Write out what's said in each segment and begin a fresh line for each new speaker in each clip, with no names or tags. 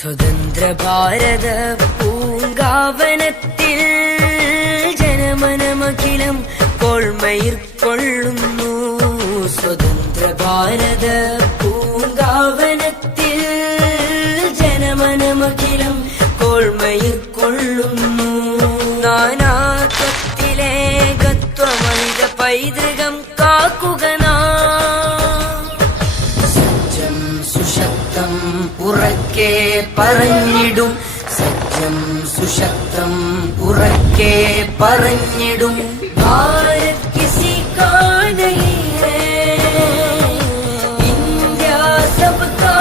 സ്വതന്ത്ര ഭാരത പൂങ്കാവനത്തിൽ ജനമനമഖിലം കോൾമയിർ കൊള്ളുന്നു. സ്വതന്ത്ര ഭാരത പൂങ്കാവനത്തിൽ ജനമനമഖിലം കോൾമയിർ കൊള്ളുന്നു. നാനാത്വത്തിലേകത്വമൈത പൈതൃകം കാക്കുക ഉറക്കെ പറഞ്ഞിടും. സത്യം സുശക്തം ഉറക്കെ പറഞ്ഞിടും. ഭാരത് കിസി ഇന്ത്യ സബ്കാ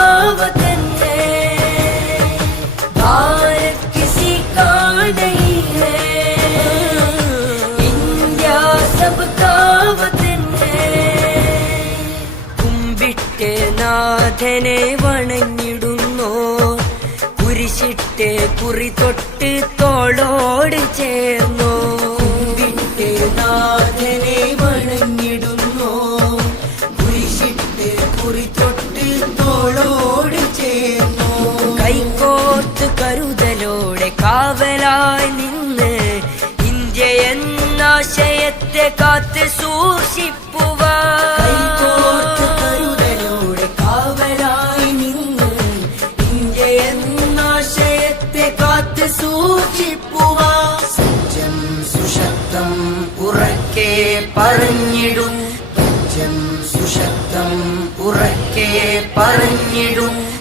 നാഥനെ വണഞ്ഞിടും കുരിശിട്ട് കുറി തൊട്ട് തോളോട് ചേർന്നു. കുമ്പിട്ട് നാഥനെ വണങ്ങിടുന്നു. കുരിശിട്ട് കുറി തൊട്ട് തോളോട് ചേർന്നു. കൈകോർത്ത് കരുതലോടെ കാവലായി നിന്ന് ഇന്ത്യ എന്നാശയത്തെ കാത്ത് സൂക്ഷിപ്പുക പറഞ്ഞിടും. സുശക്തം ഉറക്കെ പറഞ്ഞിടും.